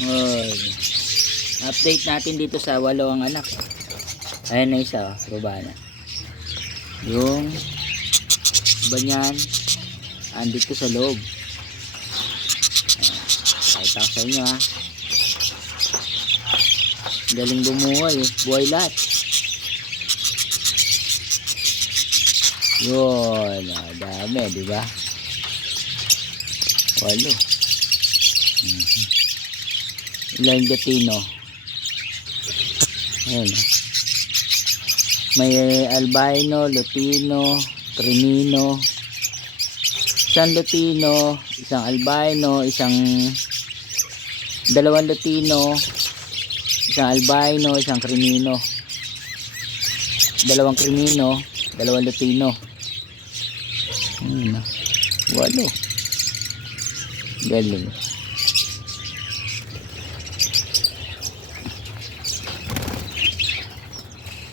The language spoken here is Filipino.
Oy. Update natin dito sa walong anak. Ayan na isa, Robana. Yung banyan andito sa loob. Kahit ako sa inyo ha. Galing bumuhay eh. Buhay lahat. Yun. Dami, di ba? 8. Ilang gatino. Ayan. May albino, lutino, crimino. Isang lutino, isang albino, dalawang lutino, isang albino, isang crimino. Dalawang crimino, dalawang lutino. 8. Galing.